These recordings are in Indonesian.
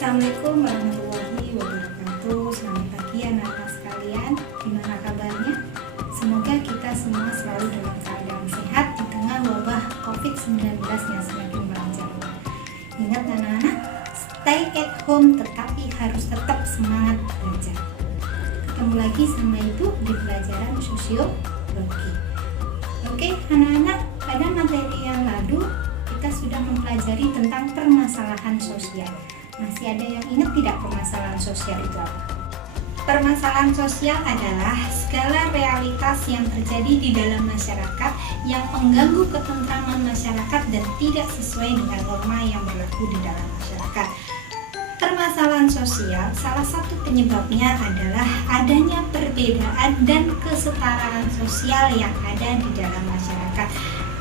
Assalamualaikum warahmatullahi wabarakatuh. Selamat pagi anak-anak sekalian. Gimana kabarnya? Semoga kita semua selalu dalam keadaan sehat di tengah wabah COVID-19 yang semakin merajalela. Ingat anak-anak, stay at home tetapi harus tetap semangat belajar. Ketemu lagi sama Ibu di pelajaran sosiologi. Oke anak-anak, pada materi yang lalu kita sudah mempelajari tentang permasalahan sosial. Masih ada yang ingat tidak permasalahan sosial itu apa? Permasalahan sosial adalah segala realitas yang terjadi di dalam masyarakat yang mengganggu ketentraman masyarakat dan tidak sesuai dengan norma yang berlaku di dalam masyarakat. Permasalahan sosial, salah satu penyebabnya adalah adanya perbedaan dan kesetaraan sosial yang ada di dalam masyarakat.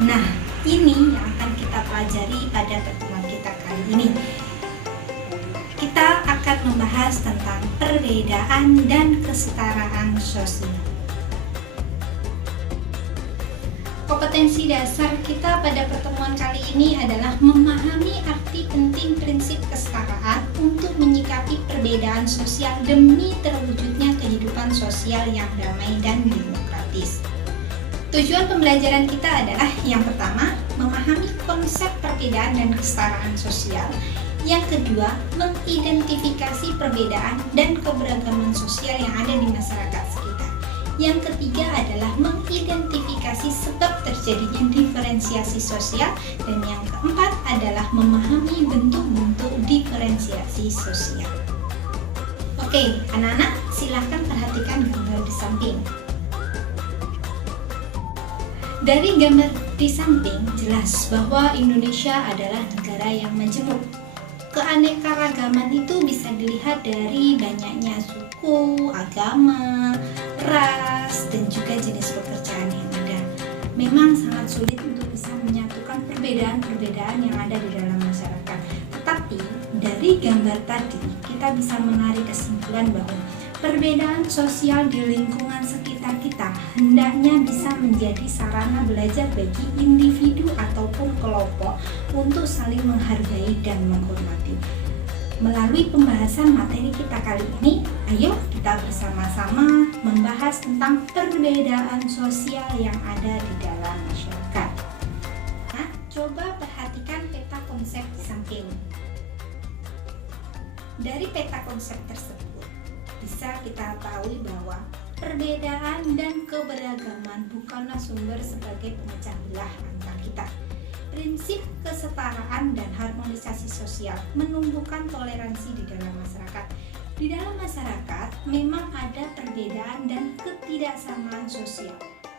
Nah, ini yang akan kita pelajari pada pertemuan kita kali ini. Kita akan membahas tentang perbedaan dan kesetaraan sosial. Kompetensi dasar kita pada pertemuan kali ini adalah memahami arti penting prinsip kesetaraan untuk menyikapi perbedaan sosial demi terwujudnya kehidupan sosial yang damai dan demokratis. Tujuan pembelajaran kita adalah yang pertama, memahami konsep perbedaan dan kesetaraan sosial. Yang kedua, mengidentifikasi perbedaan dan keberagaman sosial yang ada di masyarakat sekitar. Yang ketiga adalah mengidentifikasi sebab terjadinya diferensiasi sosial. Dan yang keempat adalah memahami bentuk-bentuk diferensiasi sosial. Oke, anak-anak silahkan perhatikan gambar di samping. Dari gambar di samping jelas bahwa Indonesia adalah negara yang majemuk. Keanekaragaman itu bisa dilihat dari banyaknya suku, agama, ras, dan juga jenis pekerjaan yang ada. Memang sangat sulit untuk bisa menyatukan perbedaan-perbedaan yang ada di dalam masyarakat. Tetapi dari gambar tadi kita bisa menarik kesimpulan bahwa perbedaan sosial di lingkungan sekitar kita hendaknya bisa menjadi sarana belajar bagi individu ataupun kelompok untuk saling menghargai dan menghormati. Melalui pembahasan materi kita kali ini, ayo kita bersama-sama membahas tentang perbedaan sosial yang ada di dalam masyarakat. Nah, coba perhatikan peta konsep di samping. Dari peta konsep tersebut, bisa kita tahu bahwa perbedaan dan keberagaman bukanlah sumber sebagai pemecah belah antar kita. Prinsip kesetaraan dan harmonisasi sosial menumbuhkan toleransi di dalam masyarakat. Di dalam masyarakat memang ada perbedaan dan ketidaksamaan sosial.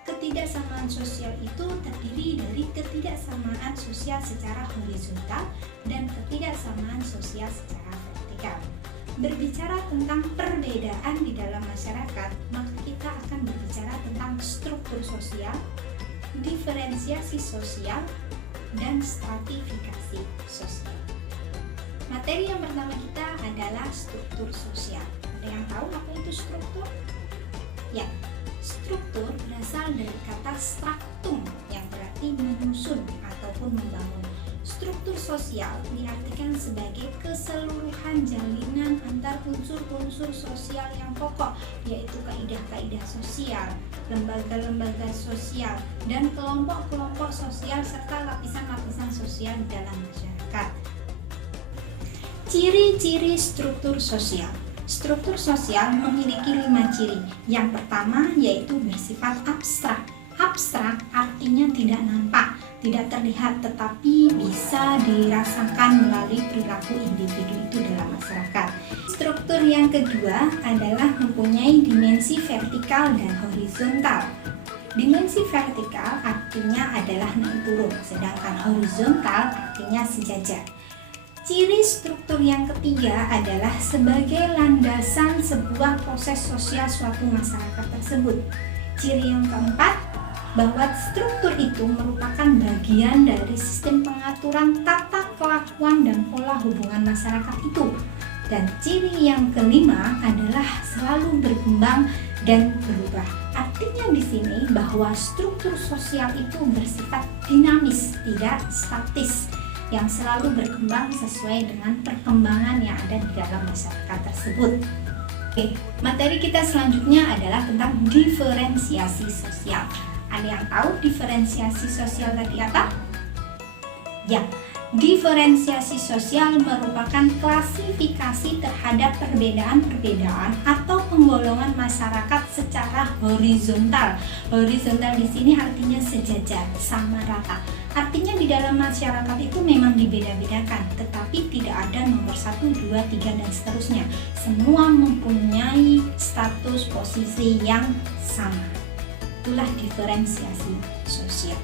Ketidaksamaan sosial itu terdiri dari ketidaksamaan sosial secara horizontal dan ketidaksamaan sosial secara vertikal. Berbicara tentang perbedaan di dalam masyarakat, maka kita akan berbicara tentang struktur sosial, diferensiasi sosial, dan stratifikasi sosial. Materi yang pertama kita adalah struktur sosial. Ada yang tahu apa itu struktur? Ya, struktur berasal dari kata straktum yang berarti menyusun ataupun membangun. Struktur sosial diartikan sebagai keseluruhan jalinan antar unsur-unsur sosial yang pokok, yaitu kaidah-kaidah sosial, lembaga-lembaga sosial, dan kelompok-kelompok sosial serta lapisan-lapisan sosial di dalam masyarakat. Ciri-ciri struktur sosial. Struktur sosial memiliki 5 ciri. Yang pertama yaitu bersifat abstrak. Abstrak artinya tidak nampak, tidak terlihat, tetapi bisa dirasakan melalui perilaku individu itu dalam masyarakat. Struktur yang kedua adalah mempunyai dimensi vertikal dan horizontal. Dimensi vertikal artinya adalah naik turun, sedangkan horizontal artinya sejajar. Ciri struktur yang ketiga adalah sebagai landasan sebuah proses sosial suatu masyarakat tersebut. Ciri yang keempat, bahwa struktur itu merupakan bagian dari sistem pengaturan tata kelakuan dan pola hubungan masyarakat itu. Dan ciri yang kelima adalah selalu berkembang dan berubah. Artinya di sini bahwa struktur sosial itu bersifat dinamis, tidak statis. yang selalu berkembang sesuai dengan perkembangan yang ada di dalam masyarakat tersebut. Oke, materi kita selanjutnya adalah tentang diferensiasi sosial. Ada yang tahu diferensiasi sosial tadi apa? Ya, diferensiasi sosial merupakan klasifikasi terhadap perbedaan-perbedaan atau penggolongan masyarakat secara horizontal. Horizontal di sini artinya sejajar, sama rata. Artinya di dalam masyarakat itu memang dibeda-bedakan, tetapi tidak ada nomor 1, 2, 3, dan seterusnya. Semua mempunyai status posisi yang sama. Itulah diferensiasi sosial.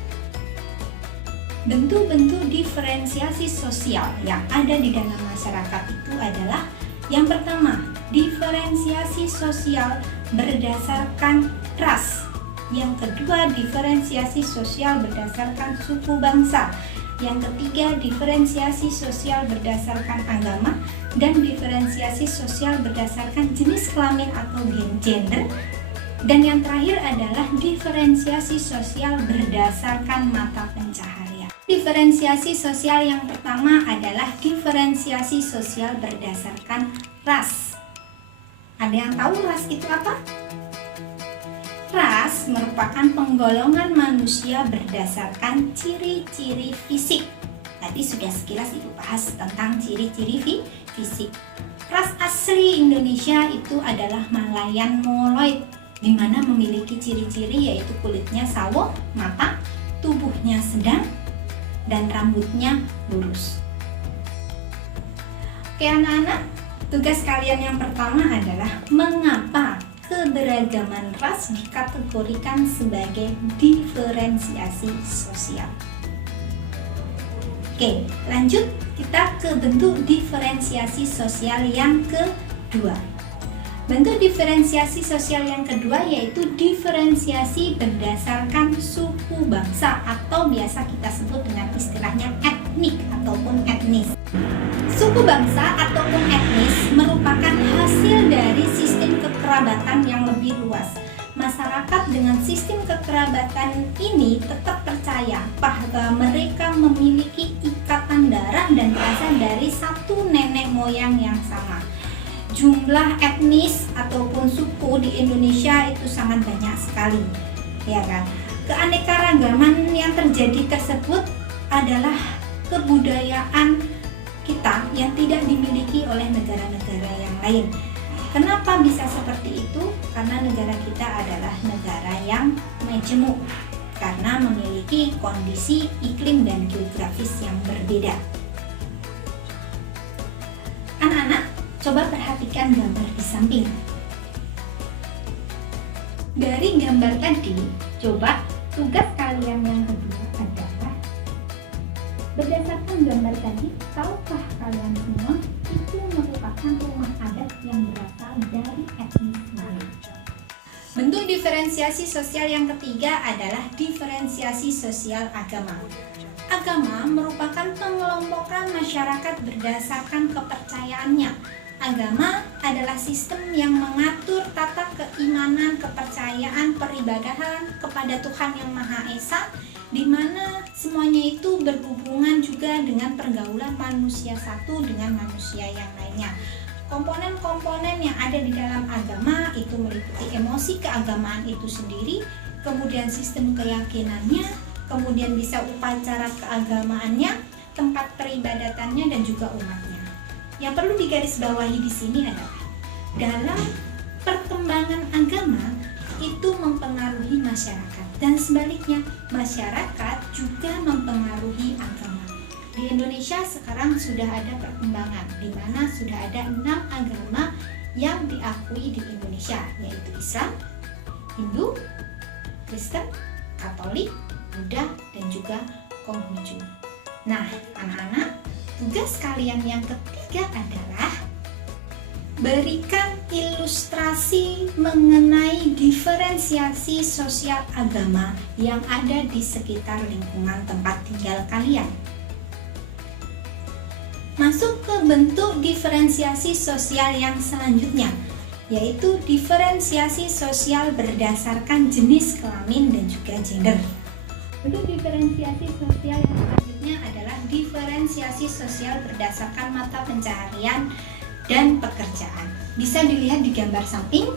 Bentuk-bentuk diferensiasi sosial yang ada di dalam masyarakat itu adalah yang pertama, diferensiasi sosial berdasarkan ras. Yang kedua, diferensiasi sosial berdasarkan suku bangsa. Yang ketiga, diferensiasi sosial berdasarkan agama. Dan diferensiasi sosial berdasarkan jenis kelamin atau gender. Dan yang terakhir adalah diferensiasi sosial berdasarkan mata pencaharian. Diferensiasi sosial yang pertama adalah diferensiasi sosial berdasarkan ras. Ada yang tahu ras itu apa? Ras merupakan penggolongan manusia berdasarkan ciri-ciri fisik. Tadi sudah sekilas Ibu bahas tentang ciri-ciri fisik. Ras asli Indonesia itu adalah Malayan Mongoloid, di mana memiliki ciri-ciri yaitu kulitnya sawo, mata, tubuhnya sedang, dan rambutnya lurus. Oke anak-anak, tugas kalian yang pertama adalah mengapa keberagaman ras dikategorikan sebagai diferensiasi sosial. Oke, lanjut kita ke bentuk diferensiasi sosial yang kedua. Bentuk diferensiasi sosial yang kedua yaitu diferensiasi berdasarkan suku bangsa atau biasa kita sebut dengan istilahnya etnik ataupun etnis. Suku bangsa ataupun etnis merupakan hasil dari sistem kekerabatan yang lebih luas. Masyarakat dengan sistem kekerabatan ini tetap percaya bahwa mereka memiliki ikatan darah dan berasal dari satu nenek moyang yang sama. Jumlah etnis ataupun suku di Indonesia itu sangat banyak sekali, ya kan? Keanekaragaman yang terjadi tersebut adalah kebudayaan kita yang tidak dimiliki oleh negara-negara yang lain. Kenapa bisa seperti itu? Karena negara kita adalah negara yang majemuk, karena memiliki kondisi iklim dan geografis yang berbeda. Anak-anak, coba perhatikan gambar di samping. Dari gambar tadi, coba tugas kalian yang kedua adalah berdasarkan gambar tadi, tahukah kalian semua itu merupakan rumah adat yang berasal dari etnis mana? Bentuk diferensiasi sosial yang ketiga adalah diferensiasi sosial agama. Agama merupakan pengelompokan masyarakat berdasarkan kepercayaannya. Agama adalah sistem yang mengatur tata keimanan, kepercayaan, peribadahan kepada Tuhan Yang Maha Esa, di mana semuanya itu berhubungan juga dengan pergaulan manusia satu dengan manusia yang lainnya. Komponen-komponen yang ada di dalam agama itu meliputi emosi keagamaan itu sendiri, kemudian sistem keyakinannya, kemudian bisa upacara keagamaannya, tempat peribadatannya, dan juga umatnya. Yang perlu digarisbawahi di sini adalah dalam perkembangan agama itu mempengaruhi masyarakat, dan sebaliknya masyarakat juga mempengaruhi agama. Di Indonesia sekarang sudah ada perkembangan di mana sudah ada 6 agama yang diakui di Indonesia, yaitu Islam, Hindu, Kristen, Katolik, Buddha, dan juga Konghucu. Nah, anak-anak, tugas kalian yang ketiga adalah berikan ilustrasi mengenai diferensiasi sosial agama yang ada di sekitar lingkungan tempat tinggal kalian. Masuk ke bentuk diferensiasi sosial yang selanjutnya, yaitu diferensiasi sosial berdasarkan jenis kelamin dan juga gender. Bentuk diferensiasi sosial yang selanjutnya berikutnya adalah diferensiasi sosial berdasarkan mata pencaharian dan pekerjaan. Bisa dilihat di gambar samping.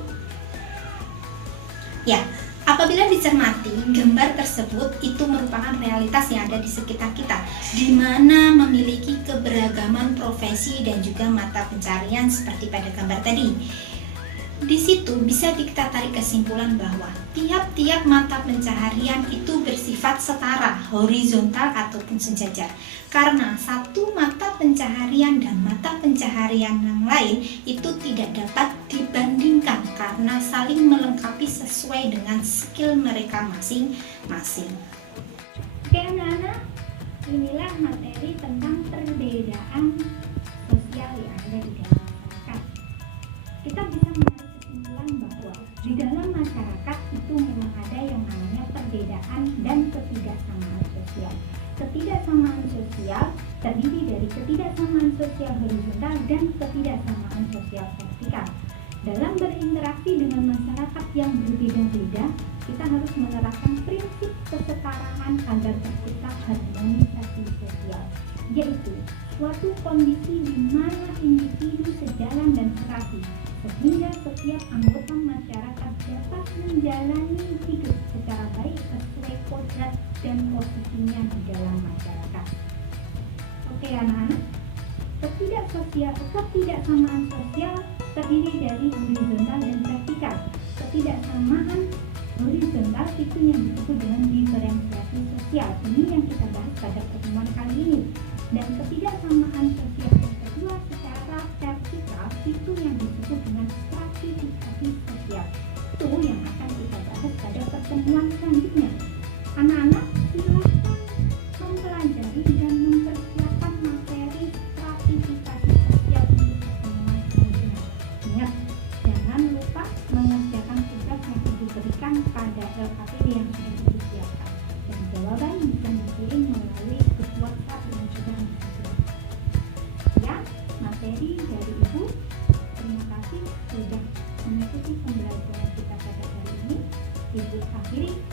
Ya, apabila dicermati, gambar tersebut itu merupakan realitas yang ada di sekitar kita, di mana memiliki keberagaman profesi dan juga mata pencaharian seperti pada gambar tadi. Di situ bisa kita tarik kesimpulan bahwa tiap-tiap mata pencaharian itu bersifat setara, horizontal ataupun sejajar. Karena satu mata pencaharian dan mata pencaharian yang lain itu tidak dapat dibandingkan karena saling melengkapi sesuai dengan skill mereka masing-masing. Oke anak-anak, inilah materi tentang perbedaan sosial yang ada di dalam masyarakat. Kita bisa menarik kesimpulan bahwa di dalam masyarakat itu memang ada yang namanya perbedaan dan ketidaksamaan sosial. Ketidaksamaan sosial terdiri dari ketidaksamaan sosial horizontal dan ketidaksamaan sosial vertikal. Dalam berinteraksi dengan masyarakat yang berbeda-beda, kita harus menerapkan prinsip kesetaraan agar tercipta harmonisasi sosial, yaitu suatu kondisi di mana individu sejalan dan serasi, sehingga setiap anggota masyarakat dapat menjalani hidup secara baik sesuai kodrat dan posisinya di dalam masyarakat. Oke anak-anak, ketidaksamaan sosial terdiri dari horizontal dan vertikal. Ketidaksamaan horizontal itu yang disebut dengan diferensiasi sosial. Ini yang kita bahas pada pertemuan kali ini. Dan ketidaksamaan sosial yang kedua secara vertikal itu yang disebut dengan stratifikasi sosial. Itu yang akan kita bahas pada pertemuan selanjutnya. Anak-anak silakan mempelajari dan mempersiapkan materi stratifikasi sosial untuk pertemuan selanjutnya. Ingat, jangan lupa mengerjakan tugas yang diberikan pada LKPD yang sudah disiapkan. Dan jawaban bisa dikirim melalui grup WhatsApp yang sudah disiapkan. Ya, materi dari Ibu. Terima kasih sudah mengikuti pembelajaran kita pada hari ini. Ibu akhiri.